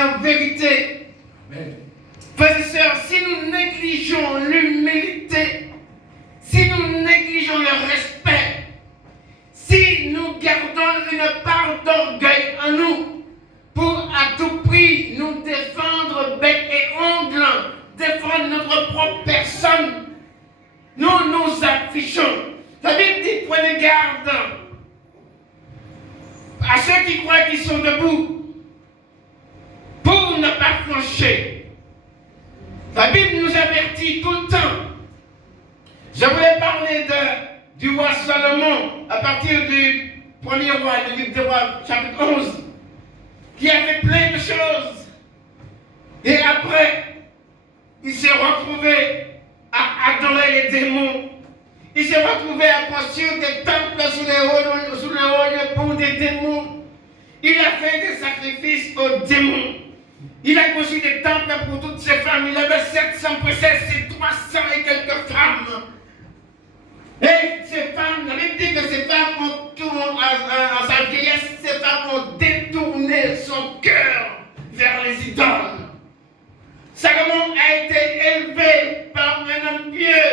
en vérité, frères et sœurs, si nous négligeons l'humilité, si nous négligeons le respect, si nous gardons une part d'orgueil en nous, pour à tout prix nous défendre bec et ongle, défendre notre propre personne, nous nous affichons. La Bible dit, prenez garde à ceux qui croient qu'ils sont debout, pour ne pas flancher. La Bible nous avertit tout le temps. Je voulais parler du roi Salomon à partir du premier roi, du livre des rois, chapitre 11, qui a fait plein de choses. Et après, il s'est retrouvé à adorer les démons. Il s'est retrouvé à construire des temples sous les hauts pour des démons. Il a fait des sacrifices aux démons. Il a construit des temples pour toutes ses femmes. Il avait 700 princesses et 300 et quelques femmes. Et ces femmes, la Bible dit que ces femmes ont tourné à sa vieillesse, ces femmes ont détourné son cœur vers les idoles. Salomon a été élevé par un homme pieux,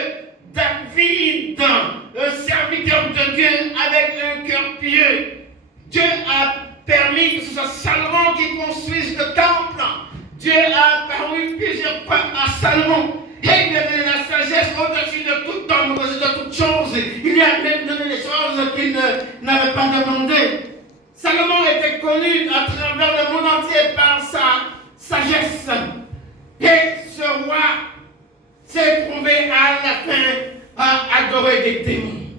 David, un serviteur de Dieu avec un cœur pieux. Dieu a permis que ce soit Salomon qui construise le temple. Dieu a apparu plusieurs fois à Salomon. Et il lui a donné la sagesse au-dessus de tout homme, au-dessus de toutes choses. Il lui a même donné les choses qu'il n'avait pas demandées. Salomon était connu à travers le monde entier par sa sagesse. Et ce roi s'est trouvé à la fin à adorer des démons,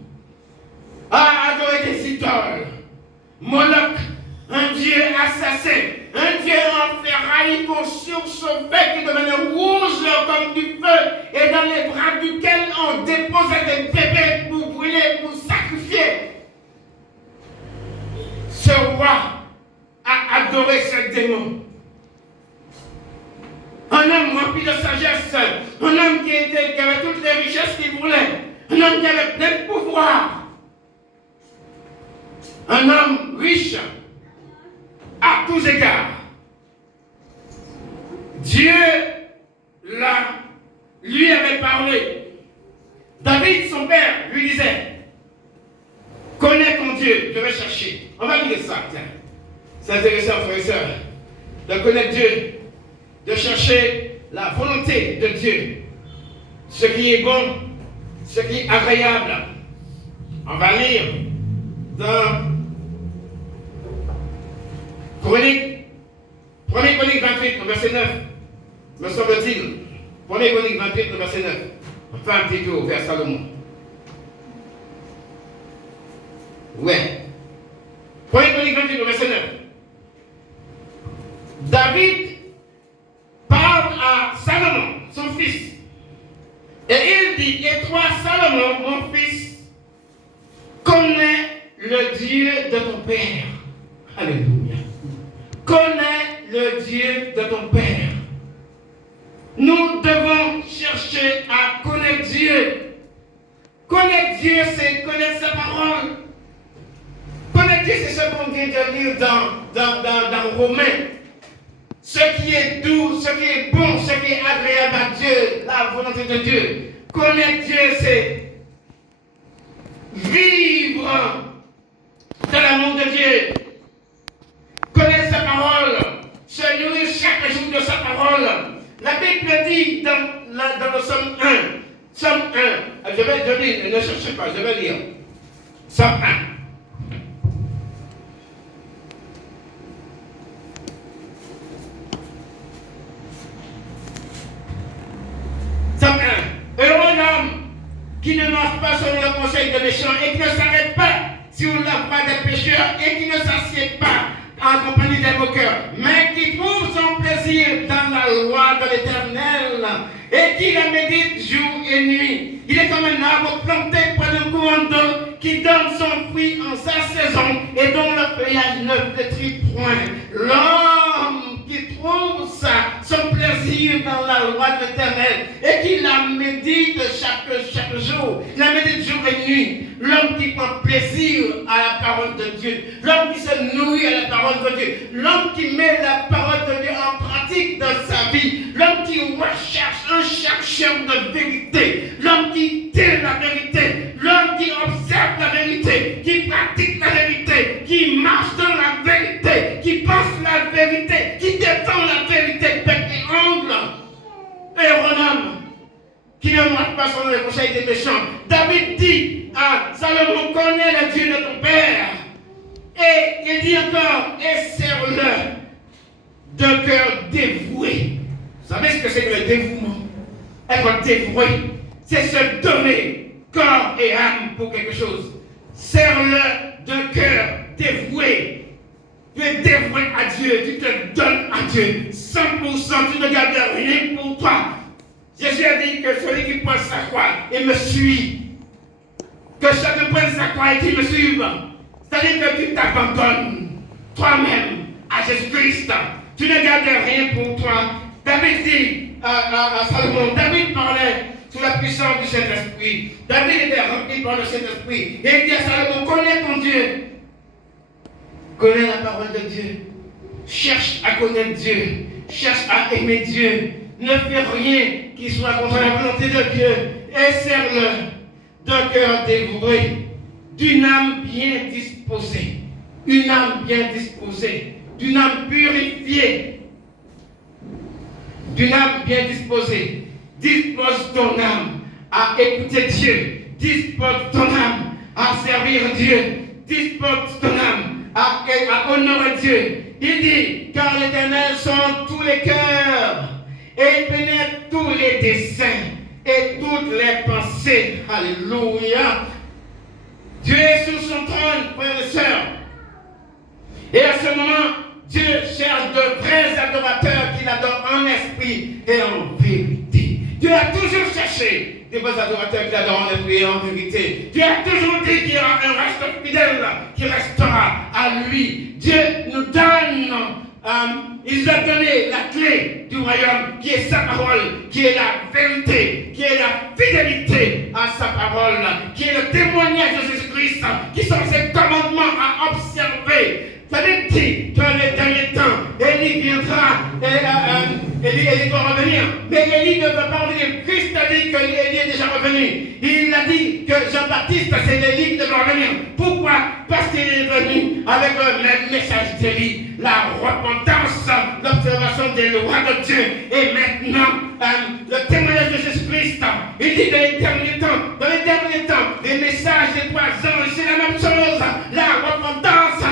à adorer des idoles. Moloch, un dieu assassin, un dieu enferraillé sur son bec qui devenait rouge comme du feu et dans les bras duquel on déposait des bébés pour brûler, pour sacrifier. Ce roi a adoré ce démon. Un homme rempli de sagesse, un homme qui avait toutes les richesses qu'il voulait, un homme qui avait plein de pouvoir, un homme riche à tous égards. Dieu lui avait parlé. David, son père, lui disait, connais ton Dieu, je vais chercher. On va lire ça, tiens. C'est intéressant, frères et sœurs, de connaître Dieu, de chercher la volonté de Dieu, ce qui est bon, ce qui est agréable. On va lire dans Chronique, 1er Chronique 28, verset 9, me semble-t-il. 1er Chronique 28, verset 9. On fait un petit tour vers Salomon. Ouais. 1er Chronique 28, verset 9. David parle à Salomon, son fils. Et il dit, et toi, Salomon, mon fils, connais le Dieu de ton père. Alléluia. Connais le Dieu de ton père. Nous devons chercher à connaître Dieu. Connaître Dieu, c'est connaître sa parole. Connaître Dieu, c'est ce qu'on vient de lire dans Romains. Ce qui est doux, ce qui est bon, ce qui est agréable à Dieu, la volonté de Dieu. Connaître Dieu, c'est vivre dans l'amour de Dieu. Connaître sa parole, se nourrir chaque jour de sa parole. La Bible dit dans le Somme 1, Somme 1, je lis, ne cherchez pas, je vais lire. Somme 1. Heureux l'homme qui ne marche pas selon le conseil de méchants et qui ne s'arrête pas sur la voie des pécheurs et qui ne s'assied pas en compagnie des moqueurs, mais qui trouve son plaisir dans la loi de l'Éternel et qui la médite jour et nuit. Il est comme un arbre planté près d'un courant d'eau qui donne son fruit en sa saison et dont le feuillage ne flétrit point. L'homme qui trouve son plaisir dans la loi de l'Éternel et qui la médite chaque jour, il la médite jour et nuit. L'homme qui prend plaisir à la parole de Dieu, l'homme qui se nourrit à la parole de Dieu, l'homme qui met la parole de Dieu en chercheur de vérité, l'homme qui dit la vérité, l'homme qui observe la vérité, qui pratique la vérité, qui marche dans la vérité, qui pense la vérité, qui défend la vérité, bec et ongle, et Ronam, qui ne marche pas selon les conseils des méchants. David dit à Salomon, connais le Dieu de ton père. Et il dit encore, et serre-le d'un cœur dévoué. Vous savez ce que c'est que le dévouement? Être dévoué, c'est se donner corps et âme pour quelque chose. Serre-le d'un cœur dévoué. Tu es dévoué à Dieu, tu te donnes à Dieu. 100%, tu ne gardes rien pour toi. Jésus a dit que celui qui prend sa croix et me suit, que chacun prenne sa croix et qu'il me suive. C'est-à-dire que tu t'abandonnes toi-même à Jésus-Christ. Tu ne gardes rien pour toi. David dit à Salomon, David parlait sous la puissance du Saint-Esprit. David était rempli par le Saint-Esprit. Et il dit à Salomon, connais ton Dieu. Connais la parole de Dieu. Cherche à connaître Dieu. Cherche à aimer Dieu. Ne fais rien qui soit contre la volonté de Dieu. Et serre-le d'un cœur dévoué, d'une âme bien disposée. Une âme bien disposée. D'une âme purifiée. D'une âme bien disposée. Dispose ton âme à écouter Dieu. Dispose ton âme à servir Dieu. Dispose ton âme à honorer Dieu. Il dit, car l'Éternel sonde tous les cœurs et pénètre tous les desseins et toutes les pensées. Alléluia. Dieu est sur son trône, frères et sœurs. Et à ce moment, Dieu cherche de vrais adorateurs qui l'adorent en esprit et en vérité. Dieu a toujours cherché des vrais adorateurs qui l'adorent en esprit et en vérité. Dieu a toujours dit qu'il y aura un reste fidèle qui restera à lui. Dieu nous donne, il nous a donné la clé du royaume qui est sa parole, qui est la vérité, qui est la fidélité à sa parole, qui est le témoignage de Jésus-Christ, qui sont ses commandements à observer. Ça veut dire que les derniers temps, Élie viendra, Élie doit revenir. Mais Élie ne veut pas revenir. Christ a dit que Élie est déjà revenu. Il a dit que Jean-Baptiste, c'est Élie qui devra revenir. Pourquoi? Parce qu'il est venu avec le même message d'Élie. La repentance, l'observation des lois de Dieu. Et maintenant, le témoignage de Jésus-Christ. Il dit dans les derniers temps, les messages des 3 ans, c'est la même chose. La repentance,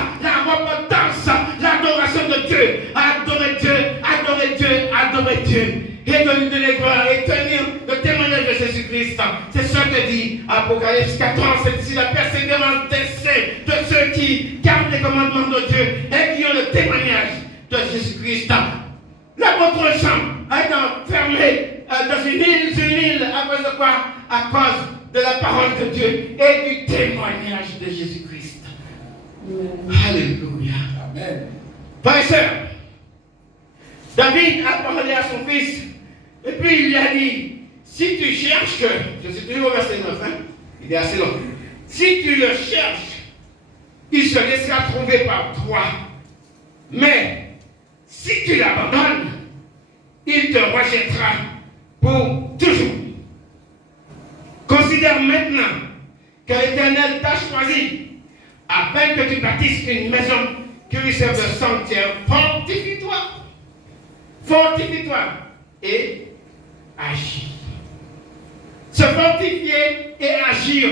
l'adoration de Dieu, adorer Dieu, adorer Dieu, adorer Dieu, et de lui donner gloire et tenir le témoignage de Jésus-Christ. C'est ce que dit Apocalypse 14, c'est ici la persévérance des saints, de ceux qui gardent les commandements de Dieu et qui ont le témoignage de Jésus-Christ. L'apôtre Jean a été enfermé dans une île, à cause de quoi? À cause de la parole de Dieu et du témoignage de Jésus-Christ. Alléluia. Amen. Frères et sœurs, David a parlé à son fils et puis il lui a dit, si tu cherches, je suis toujours au verset 9, il est assez long. Si tu le cherches, il se laissera trouver par toi. Mais si tu l'abandonnes, il te rejettera pour toujours. Considère maintenant que l'Éternel t'a choisi afin que tu bâtisses une maison qui lui serve de sanctuaire. Fortifie-toi. Fortifie-toi et agis. Se fortifier et agir.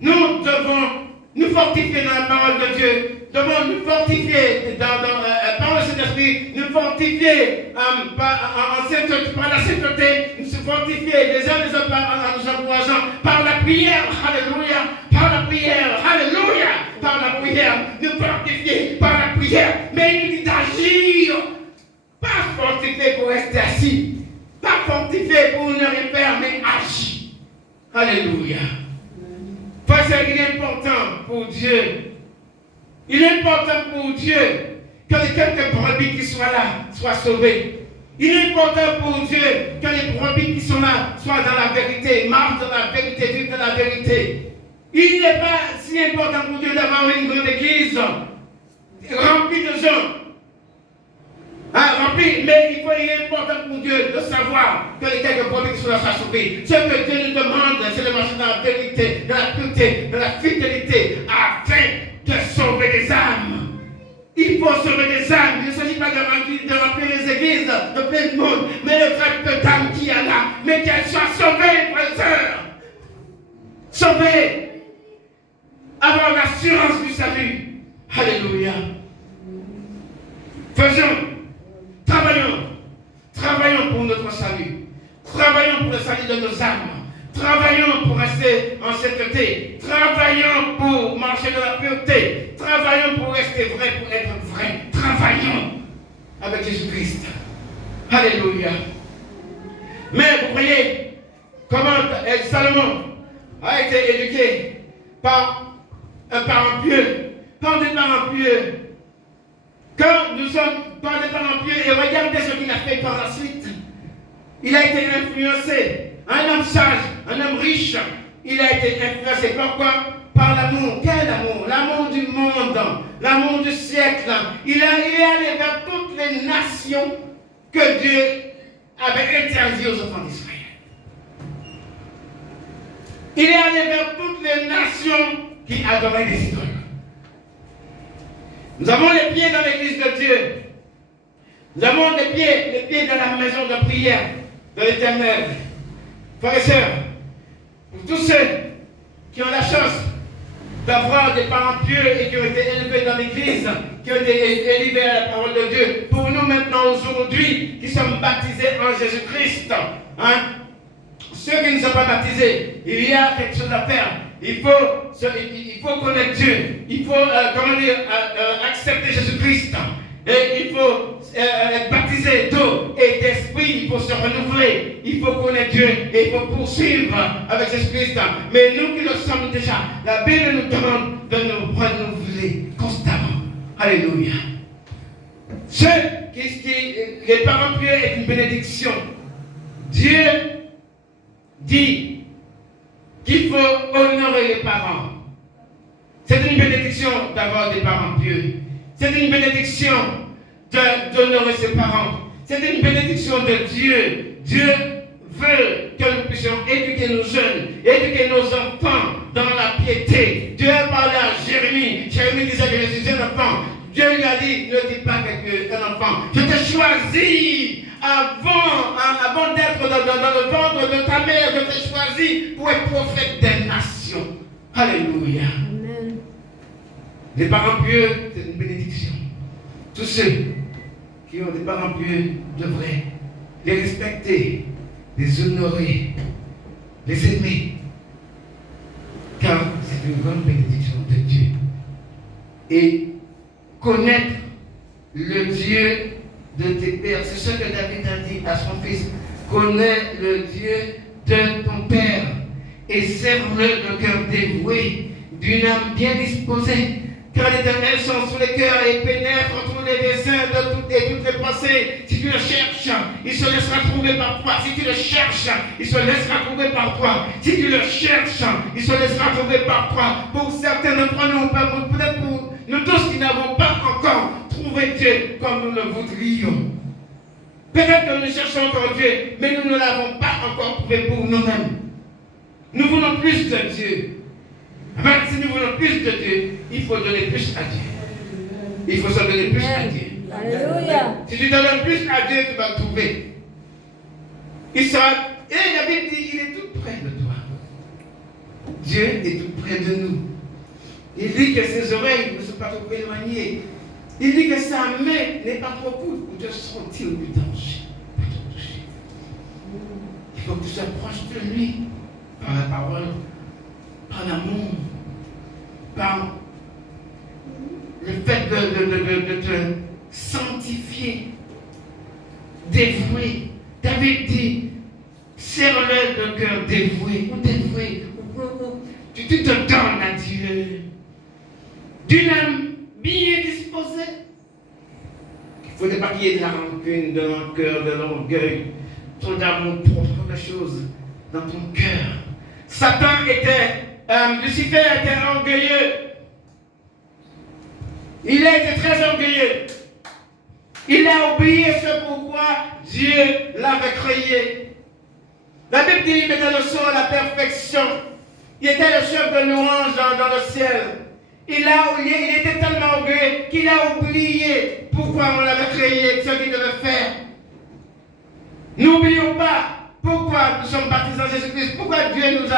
Nous devons nous fortifier dans la parole de Dieu. Nous devons nous fortifier par le Saint-Esprit, nous fortifier par la sainteté, nous fortifier les uns les autres en nous encourageant par la prière. Alléluia. Par la prière. Alléluia. Par la prière. Nous fortifier par la prière. Mais il dit d'agir. Pas fortifier pour rester assis. Pas fortifier pour ne rien faire, mais agir. Alléluia. Parce qu'il est important pour Dieu. Il est important pour Dieu que les quelques brebis qui soient là soient sauvés. Il est important pour Dieu que les brebis qui sont là soient dans la vérité, marchent dans la vérité, vivent dans la vérité. Il n'est pas si important pour Dieu d'avoir une grande église remplie de gens. Rempli, mais il est important pour Dieu de savoir que les quelques brebis qui sont là soient sauvés. Ce que Dieu nous demande, c'est de marcher dans la vérité, dans la pureté, dans la fidélité, afin de sauver des âmes. Il faut sauver des âmes. Il ne s'agit pas de remplir les églises de plein de monde, mais le très peu d'âmes qu'il y a là, mais qu'elles soient sauvées, frères et sœurs. Sauvées. Avoir l'assurance du salut. Alléluia. Travaillons pour notre salut. Travaillons pour le salut de nos âmes. Travaillons pour rester en sainteté. Travaillons pour marcher dans la pureté. Travaillons pour rester vrai, pour être vrai. Travaillons avec Jésus-Christ. Alléluia. Mais vous voyez comment Salomon a été éduqué par un parent pieux, par des parents pieux. Quand nous sommes par des parents pieux, et regardez ce qu'il a fait par la suite. Il a été influencé. Un homme sage, un homme riche, il a été influencé. Pourquoi? Par l'amour. Quel amour? L'amour du monde, l'amour du siècle. Il est allé vers toutes les nations que Dieu avait interdites aux enfants d'Israël. Il est allé vers toutes les nations qui adoraient les idoles. Nous avons les pieds dans l'église de Dieu. Nous avons les pieds dans la maison de prière de l'Éternel. Frères et sœurs, pour tous ceux qui ont la chance d'avoir des parents pieux et qui ont été élevés dans l'église, qui ont été élevés à la parole de Dieu, pour nous maintenant aujourd'hui, qui sommes baptisés en Jésus-Christ, ceux qui ne sont pas baptisés, il y a quelque chose à faire. Il faut connaître Dieu. Il faut accepter Jésus-Christ. Et il faut être baptisé d'eau et d'esprit. Il faut se renouveler. Il faut connaître Dieu et il faut poursuivre avec Jésus-Christ. Mais nous qui le sommes déjà, la Bible nous demande de nous renouveler constamment. Alléluia. Les parents pieux est une bénédiction. Dieu dit qu'il faut honorer les parents. C'est une bénédiction d'avoir des parents pieux. C'est une bénédiction d'honorer ses parents. C'est une bénédiction de Dieu. Dieu veut que nous puissions éduquer nos jeunes, éduquer nos enfants dans la piété. Dieu a parlé à Jérémie. Jérémie disait que je suis un enfant. Dieu lui a dit, ne dis pas que tu es un enfant. Je t'ai choisi avant d'être dans le ventre de ta mère. Je t'ai choisi pour être prophète des nations. Alléluia. Amen. Les parents pieux, c'est une bénédiction. Tous ceux qui ont des parents pieux devraient les respecter, les honorer, les aimer. Car c'est une grande bénédiction de Dieu. Et connaître le Dieu de tes pères. C'est ce que David a dit à son fils. Connais le Dieu de ton père et serve-le de cœur dévoué, d'une âme bien disposée. Car l'Éternel sont sous les cœurs et pénètre tous les desseins de toutes les pensées. Si tu le cherches, il se laissera trouver par toi. Si tu le cherches, il se laissera trouver par toi. Si tu le cherches, il se laissera trouver par toi. Pour certains d'entre nous, peut-être pour nous tous qui n'avons pas encore trouvé Dieu comme nous le voudrions. Peut-être que nous cherchons encore Dieu, mais nous ne l'avons pas encore trouvé pour nous-mêmes. Nous voulons plus de Dieu. Amen. Si nous voulons plus de Dieu, il faut donner plus à Dieu. Il faut se donner plus à Dieu. Alléluia. Si tu donnes plus à Dieu, tu vas le trouver. Il sera. Et la Bible dit, il est tout près de toi. Dieu est tout près de nous. Il dit que ses oreilles ne sont pas trop éloignées. Il dit que sa main n'est pas trop courte pour te sentir du danger. Pour te toucher. Il faut que tu sois proche de lui par la parole, par l'amour, par le fait de te sanctifier, dévouer. David dit, serre-le de cœur dévoué. Tu te donnes à Dieu. D'une âme bien disposée. Il ne faudrait pas qu'il y ait de la rancune, de l'encoeur, de l'orgueil, trop d'amour propre, de choses dans ton cœur. Lucifer était orgueilleux. Il a été très orgueilleux. Il a oublié ce pourquoi Dieu l'avait créé. La Bible dit qu'il mettait le son à la perfection. Il était le chef de louange dans le ciel. Il était tellement orgueilleux qu'il a oublié pourquoi on l'avait créé, ce qu'il devait faire. N'oublions pas pourquoi nous sommes baptisés en Jésus-Christ, pourquoi Dieu nous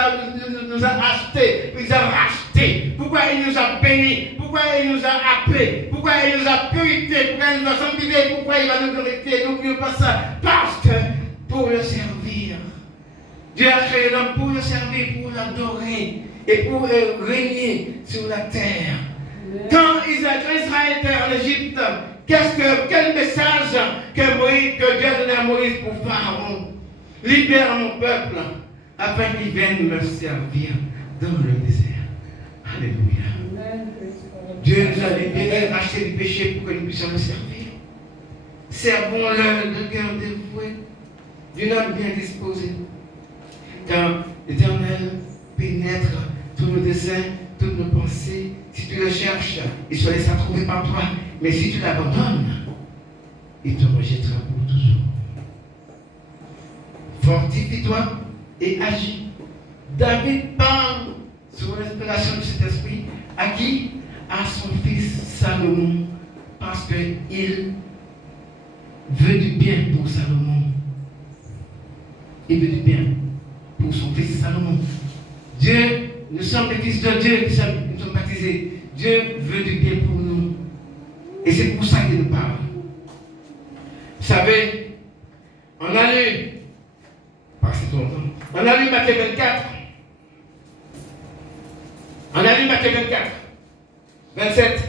a achetés, il nous a rachetés, pourquoi il nous a bénis, pourquoi il nous a appelés, pourquoi il nous a purifiés, pourquoi il nous a sanctifiés, pourquoi il va nous glorifier. N'oublions pas ça, parce que pour le servir. Dieu a créé l'homme pour le servir, pour l'adorer et pour régner sur la terre. Quand Israël était en Égypte, quel message que Dieu a donné à Moïse pour Pharaon? Libère mon peuple afin qu'il vienne me servir dans le désert. Alléluia. Dieu nous a libérés, racheté du péché pour que nous puissions le servir. Servons-le de cœur dévoué, d'une âme bien disposée. Car l'Éternel pénètre tous nos desseins, toutes nos pensées. Si tu le cherches, il se laissera trouver par toi. Mais si tu l'abandonnes, il te rejettera pour toujours. Fortifie-toi et agis. David parle sous l'inspiration de cet esprit. À qui? À son fils Salomon. Parce qu'il veut du bien pour Salomon. Il veut du bien pour son fils Salomon. Dieu, nous sommes les fils de Dieu qui sommes baptisés. Dieu veut du bien pour nous. Et c'est pour ça qu'il nous parle. Vous savez, on a lu, on a lu Matthieu 24. On a lu Matthieu 24, 27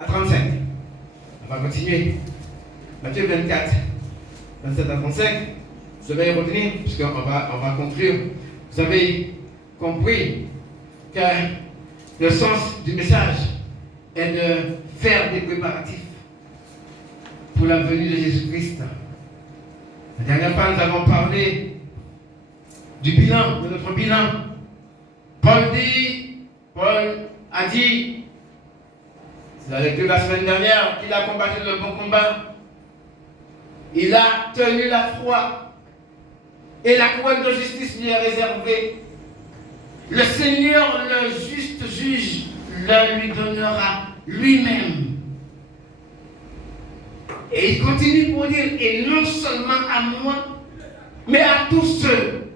à 35. On va continuer. Matthieu 24, 27 à 35. Je vais y retenir, puisqu'on va conclure. Vous avez compris que le sens du message est de faire des préparatifs pour la venue de Jésus-Christ. La dernière fois, nous avons parlé du bilan, de notre bilan. Paul a dit, c'est la lecture de la semaine dernière, qu'il a combattu le bon combat. Il a tenu la foi. Et la couronne de justice lui est réservée. Le Seigneur, le juste juge, le lui donnera lui-même. Et il continue pour dire, et non seulement à moi, mais à tous ceux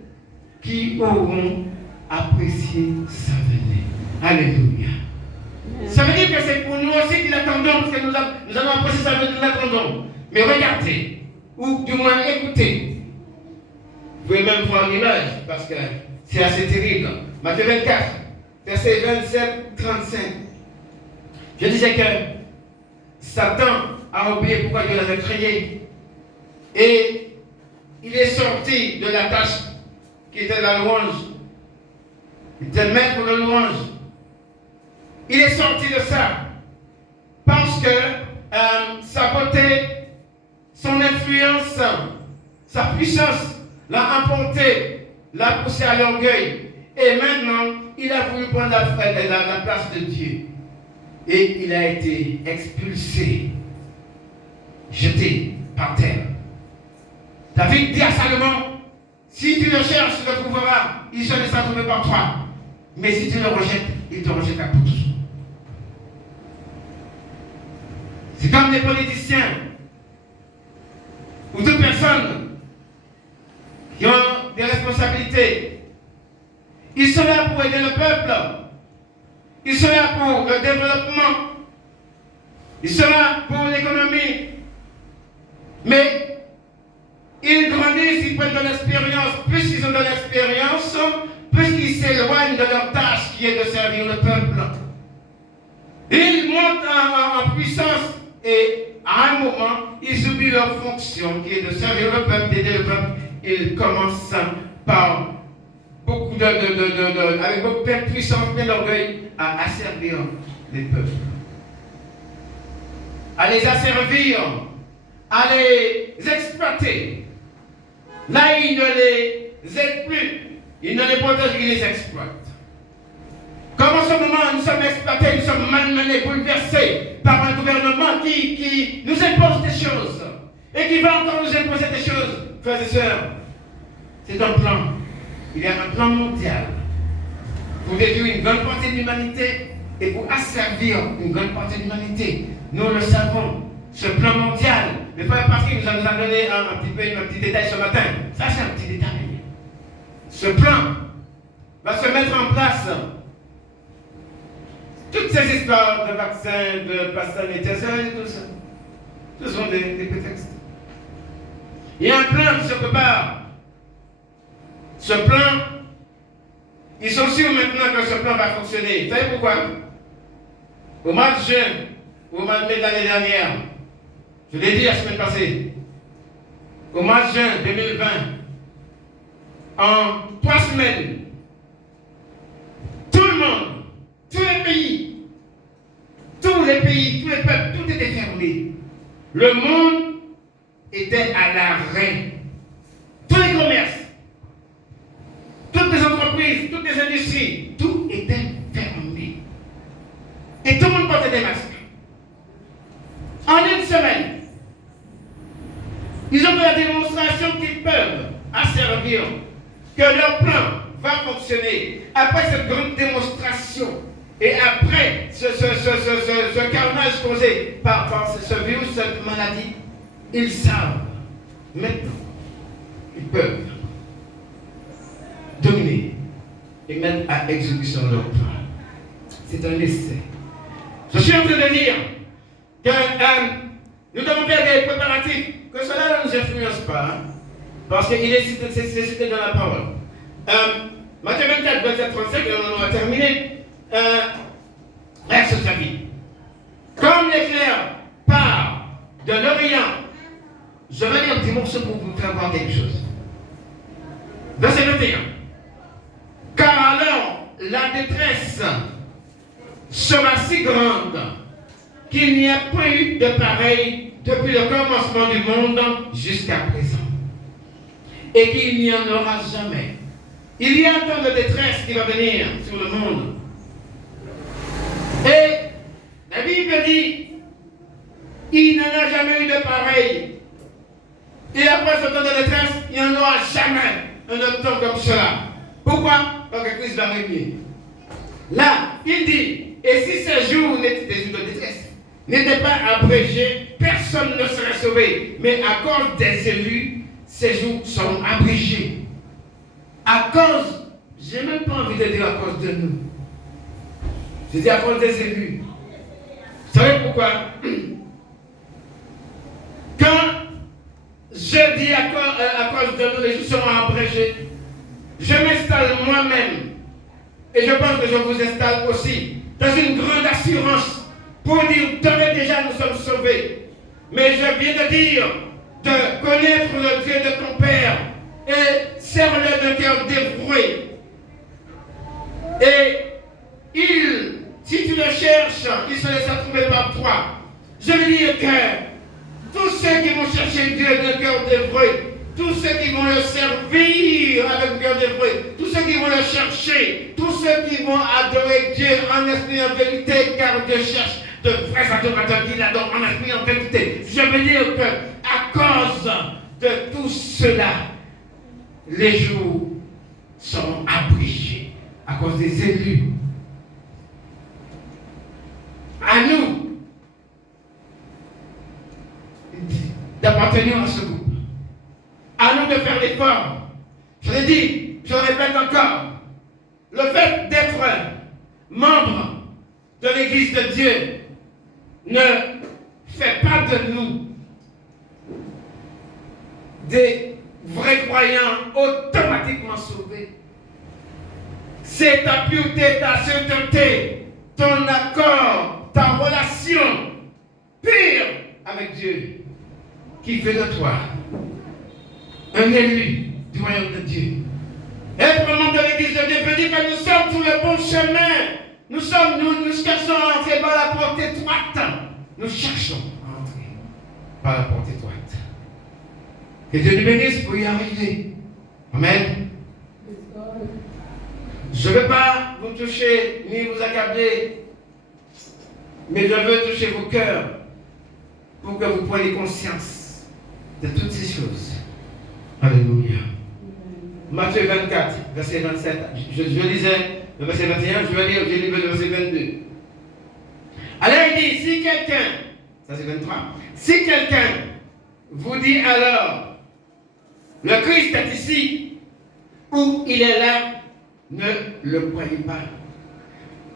qui auront apprécié sa venue. Alléluia. Ça veut dire que c'est pour nous aussi qu'il attendons, parce que nous allons apprécier sa venue, nous l'attendons. Mais regardez, ou du moins écoutez. Vous pouvez même voir l'image, parce que c'est assez terrible. Matthieu 24, verset 27-35. Je disais que Satan a oublié pourquoi Dieu l'avait créé. Et il est sorti de la tâche qui était la louange. Il était maître de louange. Il est sorti de ça parce que sa beauté, son influence, sa puissance l'a emporté, l'a poussé à l'orgueil. Et maintenant, il a voulu prendre la place de Dieu. Et il a été expulsé, jeté par terre. David dit à Salomon, si tu le cherches, tu le trouveras. Il se laissera trouver par toi. Mais si tu le rejettes, il te rejettera pour toujours. C'est comme les politiciens ou d'autres personnes qui ont des responsabilités. Ils sont là pour aider le peuple. Ils sont là pour le développement. Ils sont là pour l'économie. Mais ils grandissent, ils prennent de l'expérience. Plus ils ont de l'expérience, plus ils s'éloignent de leur tâche qui est de servir le peuple. Ils montent en puissance et à un moment, ils oublient leur fonction qui est de servir le peuple, d'aider le peuple. Ils commencent par avec beaucoup de puissance, plein d'orgueil, à asservir les peuples. À les asservir, à les exploiter. Là, ils ne les aident plus. Ils ne les protègent, ils les exploitent. Comment En ce moment, nous sommes exploités, nous sommes malmenés, bouleversés par un gouvernement qui nous impose des choses et qui va encore nous imposer des choses. Frères et sœurs, c'est un plan. Il y a un plan mondial pour détruire une grande partie de l'humanité et pour asservir une grande partie de l'humanité. Nous le savons. Ce plan mondial, le frère Patrick nous a donné un petit détail ce matin. Ça, c'est un petit détail. Ce plan va se mettre en place. Toutes ces histoires de vaccins, de pastel médiateur et tout ça, ce sont des prétextes. Il y a un plan qui se prépare. Ce plan, ils sont sûrs maintenant que ce plan va fonctionner. Vous savez pourquoi? Au mois de juin, au mois de mai de l'année dernière, je l'ai dit la semaine passée, au mois de juin 2020, en 3 semaines, tout le monde, tous les pays, tous les peuples, tout était fermé. Le monde était à l'arrêt. Tous les commerces, toutes les entreprises, toutes les industries, tout était fermé. Et tout le monde portait des masques. En une semaine, ils ont fait la démonstration qu'ils peuvent asservir, que leur plan va fonctionner. Après cette grande démonstration, et après ce carnage causé par ce virus, cette maladie, ils savent maintenant qu'ils peuvent dominer et mettre à exécution leur plan. C'est un essai. Je suis en train de dire que nous devons faire des préparatifs, que cela ne nous influence pas, hein, parce qu'il est cité dans la parole. Matthieu 24, 27, 35, et on va terminer. Reste sa vie. Comme l'éclair part de l'Orient, je vais lire un petit morceau pour vous faire voir quelque chose. Verset 21. Car alors la détresse sera si grande qu'il n'y a point eu de pareil depuis le commencement du monde jusqu'à présent. Et qu'il n'y en aura jamais. Il y a un temps de détresse qui va venir sur le monde. Et la Bible dit, il n'en a jamais eu de pareil. Et après ce temps de détresse, il n'y en aura jamais un autre temps comme cela. Pourquoi? Parce que Christ va régner. Là, il dit, et si ces jours n'étaient des jours de détresse, n'étaient pas abrégés, personne ne serait sauvé. Mais à cause des élus, ces jours sont abrégés. À cause, j'ai même pas envie de dire à cause de nous. Je dis à cause des élus. Vous savez pourquoi? Quand je dis à cause de nous, les jours seront abrégés, je m'installe moi-même, et je pense que je vous installe aussi, dans une grande assurance, pour dire, d'ores et déjà nous sommes sauvés. Mais je viens de dire, de connaître le Dieu de ton Père, et serre-le d'un cœur dévoué. Et si tu le cherches, il se laissera trouver par toi. Je veux dire que tous ceux qui vont chercher Dieu d'un cœur dévoué, tous ceux qui vont le servir avec un cœur dévoué, tous ceux qui vont le chercher, tous ceux qui vont adorer Dieu en esprit et en vérité, car Dieu cherche de vrais adorateurs qui l'adorent en esprit et en vérité. Je veux dire que à cause de tout cela, les jours seront abrégés à cause des élus. À nous d'appartenir à ce groupe. À nous de faire l'effort. Je l'ai dit, je le répète encore. Le fait d'être membre de l'Église de Dieu ne fait pas de nous des vrais croyants automatiquement sauvés. C'est ta pureté, ta sainteté, ton accord, ta relation pure avec Dieu qui fait de toi un élu du royaume de Dieu. Être membre de l'Église de Dieu veut dire que nous sommes sur le bon chemin. Nous cherchons à entrer par la porte étroite. Nous cherchons à entrer par la porte étroite. Que Dieu nous bénisse pour y arriver. Amen. Je ne veux pas vous toucher ni vous accabler, mais je veux toucher vos cœurs pour que vous preniez conscience de toutes ces choses. Alléluia. Matthieu 24, verset 27. Je lisais le verset 21, je vais lire le verset 22. Alors il dit, si quelqu'un, ça c'est 23, si quelqu'un vous dit alors, le Christ est ici, ou il est là, ne le croyez pas.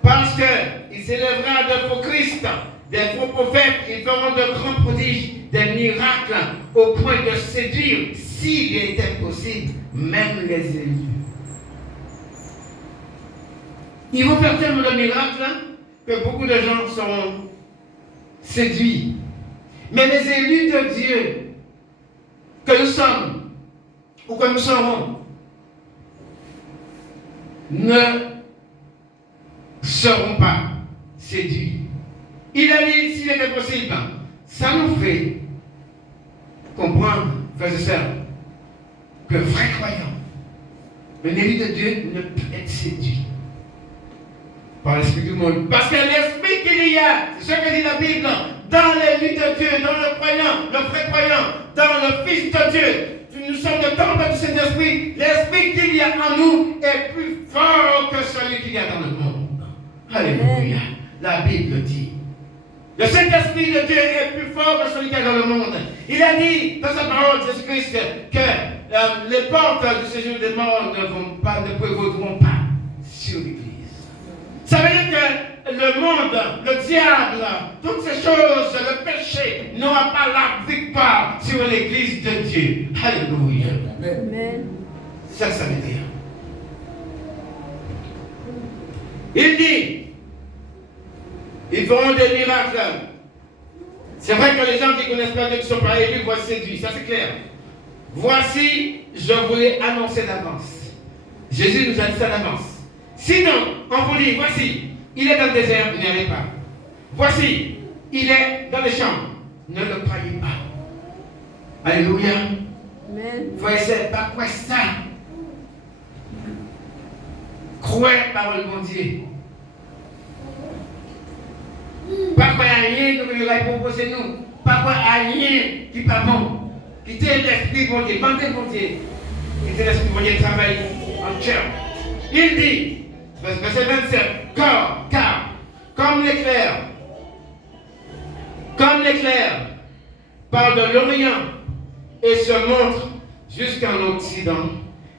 Parce qu'il s'élèvera de faux Christ, des faux prophètes, ils feront de grands prodiges, des miracles, au point de séduire, s'il était possible, même les élus. Ils vont faire tellement de miracles que beaucoup de gens seront séduits. Mais les élus de Dieu, que nous sommes, ou que nous serons, ne seront pas séduits. Il a dit, s'il était possible, ça nous fait comprendre, frères et sœurs, que vrai croyant, le élu de Dieu ne peut être séduit par l'esprit du monde. Parce que l'esprit qu'il y a, c'est ce que dit la Bible, dans l'élu de Dieu, dans le croyant, le vrai croyant, dans le Fils de Dieu, nous sommes le temple du Saint-Esprit. L'esprit qu'il y a en nous est plus fort que celui qu'il y a dans le monde. Alléluia. La Bible dit. Le Saint-Esprit de Dieu est plus fort que celui qu'il y a dans le monde. Il a dit dans sa parole, Jésus-Christ, que les portes du séjour des morts ne prévaudront pas sur l'Église. Ça veut dire que le monde, le diable, toutes ces choses, le péché n'aura pas la victoire sur l'Église de Dieu. Alléluia. Amen. Ça veut dire. Il dit, ils feront des miracles. C'est vrai que les gens qui ne connaissent pas Dieu, qui ne sont pas élus, vont être séduits. Ça c'est clair. Voici, je vous l'ai annoncé d'avance. Jésus nous a dit ça d'avance. Sinon, on vous dit, voici, il est dans le désert, n'y allez pas. Voici, il est dans les champs, ne le croyez pas. Alléluia. Amen. Voyez, c'est pas quoi ça. Croyez parole de Dieu. Pas quoi rien que vous allez proposer nous. Pas quoi rien qui n'est pas bon. Quittez l'esprit bon Dieu, bandez bon Dieu. Quittez l'esprit bon Dieu, travaille en cœur. Il dit, verset 27, car, comme l'éclair, part de l'Orient et se montre jusqu'en Occident,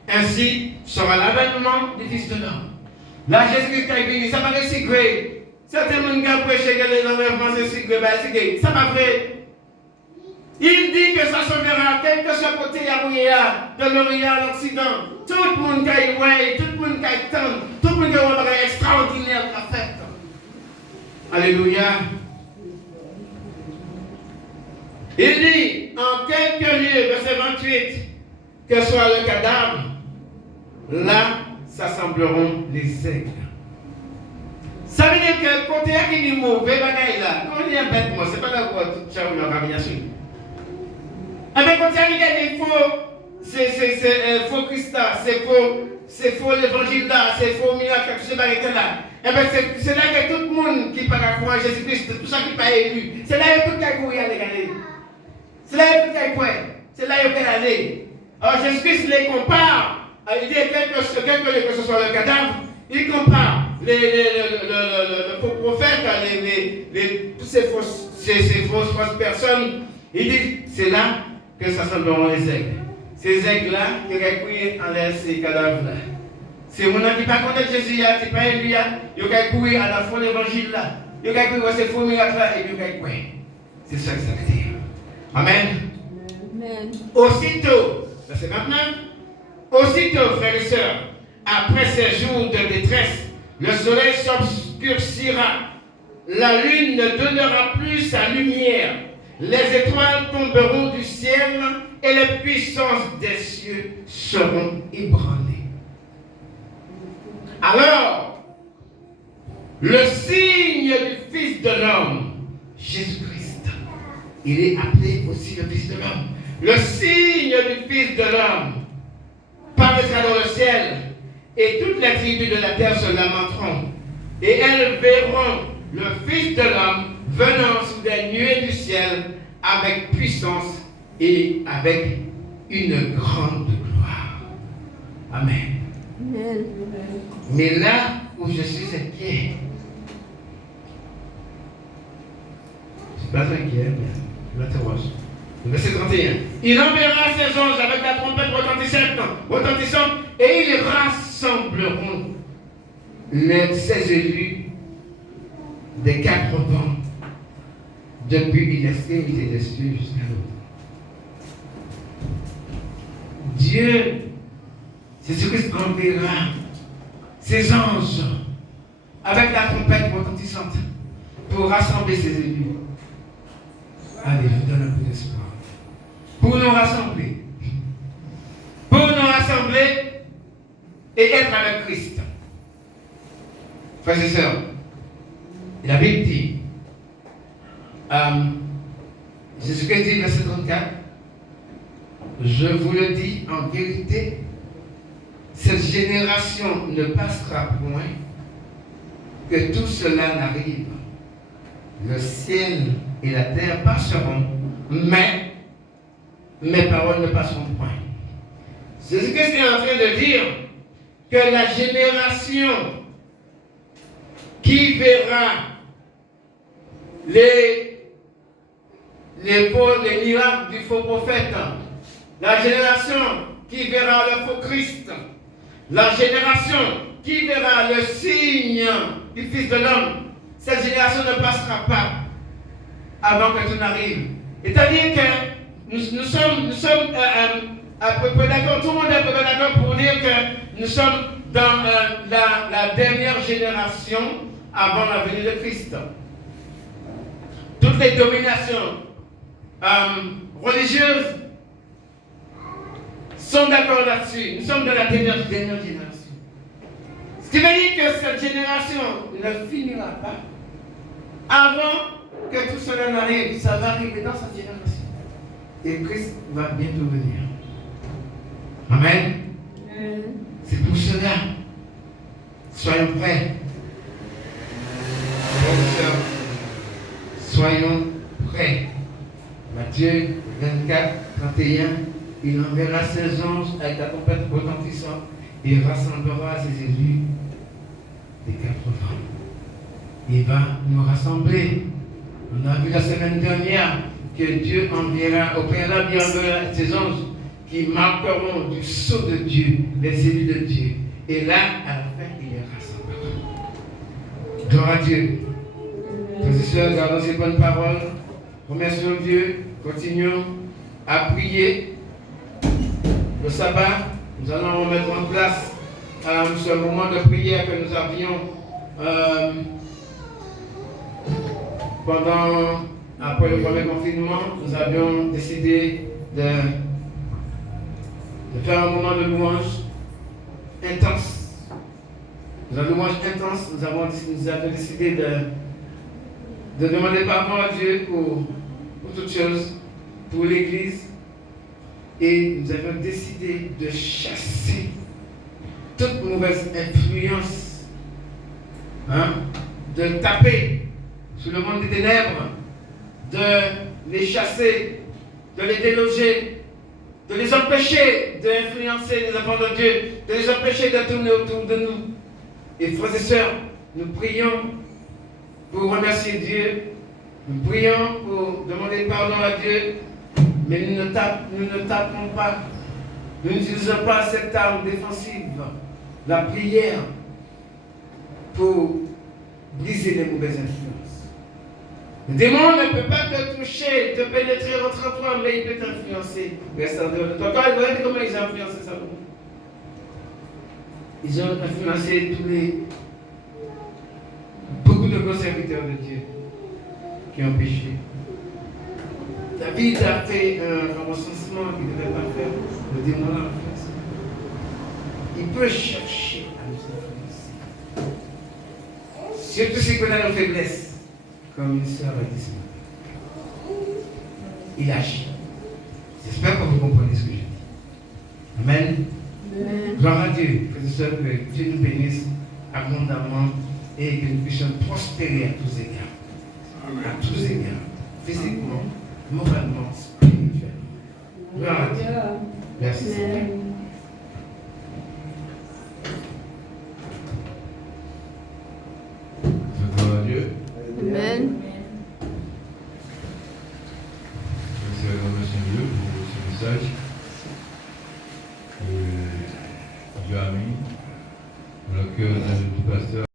ainsi sera l'avènement du Fils de l'homme. Là, Jésus-Christ a dit, ça paraît si grand. Certains gens qui ont prêché que l'enlèvement c'est si grand, ça pas vrai. Il dit que ça se verra, quel que soit le côté de l'Orient à l'Occident. Tout le monde qui a ouais, tout le monde qui a tant, tout le monde qui a un extraordinaire à faire. Alléluia. Il dit, en quelques lieux, verset 28, que soit le cadavre, là s'assembleront les aigles. Ça veut dire que côté qui est mauvais, là, quand il y a un bête, c'est pas d'accord, tout ça, on a bien sûr. Mais quand il y a des faux, c'est faux Christ là, c'est faux l'évangile là, c'est faux miracle, tout ce bagage là. Et bien c'est là que tout le monde qui parle à croire Jésus-Christ, tout ça qui n'est pas élu, c'est là que tout le monde qui aller. C'est là que tout le monde c'est là qu'il peut aller. Alors Jésus-Christ les compare, il dit que ce soit le cadavre, il compare le faux prophète, toutes ces fausses personnes, il dit c'est là que ça s'assembleront les aigles. Ces aigles-là, qui ont courir en l'air ces cadavres-là. C'est mon qui pas connaître Jésus, qui n'est pas élu, ils ont courir à la fois l'évangile là. Ils ont courir à ces faux miracles là et ils ont courir. C'est ça que ça veut dire. Amen. Amen. Aussitôt, verset 29, aussitôt, frères et sœurs, après ces jours de détresse, le soleil s'obscurcira, la lune ne donnera plus sa lumière. Les étoiles tomberont du ciel et les puissances des cieux seront ébranlées. Alors, le signe du Fils de l'homme, Jésus-Christ, il est appelé aussi le Fils de l'homme. Le signe du Fils de l'homme paraîtra dans le ciel et toutes les tribus de la terre se lamenteront. Et elles verront le Fils de l'homme venant sous des nuées du ciel avec puissance et avec une grande gloire. Amen. Amen. Mais là où je suis inquiet, je ne suis pas inquiet, mais je m'interroge. Verset 31. Il enverra ses anges avec la trompette retentissante et ils rassembleront ses élus des quatre vents, depuis une extrémité des cieux jusqu'à l'autre. Dieu, Jésus-Christ enverra ses anges avec la trompette retentissante pour rassembler ses élus. Allez, je vous donne un peu d'espoir. Pour nous rassembler. Pour nous rassembler et être avec Christ. Frères et sœurs, la Bible dit, Jésus-Christ dit, verset 34, je vous le dis en vérité, cette génération ne passera point que tout cela n'arrive. Le ciel et la terre passeront, mais mes paroles ne passeront point. Jésus-Christ est en train de dire que la génération qui verra les miracles du faux prophète, la génération qui verra le faux Christ, la génération qui verra le signe du Fils de l'homme, cette génération ne passera pas avant que tout n'arrive. C'est-à-dire que nous sommes à peu près d'accord, tout le monde est à peu près d'accord pour dire que nous sommes dans la dernière génération avant la venue de Christ. Toutes les dominations religieuses sont d'accord là-dessus. Nous sommes dans la dernière génération. Ce qui veut dire que cette génération ne finira pas avant que tout cela n'arrive. Ça va arriver dans cette génération. Et Christ va bientôt venir. Amen. C'est pour cela. Soyons prêts. Soyons prêts. Matthieu 24, 31. Il enverra ses anges avec la trompette retentissante et rassemblera ses élus des quatre vents. Il va nous rassembler. On a vu la semaine dernière que Dieu enverra, au préalable, il enverra ses anges qui marqueront du sceau de Dieu, les élus de Dieu. Et là, à la fin, il les rassemblera. Gloire à Dieu. Frères et sœurs, gardons ces bonnes paroles. Remercions Dieu. Continuons à prier. Le sabbat, nous allons remettre en place ce moment de prière que nous avions après le premier confinement. Nous avions décidé de faire un moment de louange intense. Nous avons décidé de demander pardon à Dieu pour toutes choses, pour l'Église. Et nous avons décidé de chasser toute mauvaise influence, de taper sur le monde des ténèbres, de les chasser, de les déloger, de les empêcher d'influencer les enfants de Dieu, de les empêcher de tourner autour de nous. Et frères et sœurs, nous prions pour remercier Dieu, nous prions pour demander pardon à Dieu. Mais nous ne tapons pas, nous n'utilisons pas cette arme défensive, la prière, pour briser les mauvaises influences. Le démon ne peut pas te toucher, te pénétrer entre toi, mais il peut t'influencer. Reste en dehors de toi. Regardez comment ils ont influencé ça. Ils ont influencé beaucoup de grands serviteurs de Dieu qui ont péché. David a fait un recensement qu'il ne devait pas faire. Le démon l'a influencé. Il peut chercher à nous influencer. Surtout si on a nos faiblesses, comme une sœur a dit ce matin. Il agit. J'espère que vous comprenez ce que je dis. Amen. Gloire à Dieu, frères et sœurs, que Dieu nous bénisse abondamment et que nous puissions prospérer à tous égards. À tous égards. Physiquement, moralement, spirituellement. Gloire à Dieu. Merci. Gloire à Dieu. Amen. Merci à Dieu pour ce message. Dieu a mis dans le cœur du pasteur.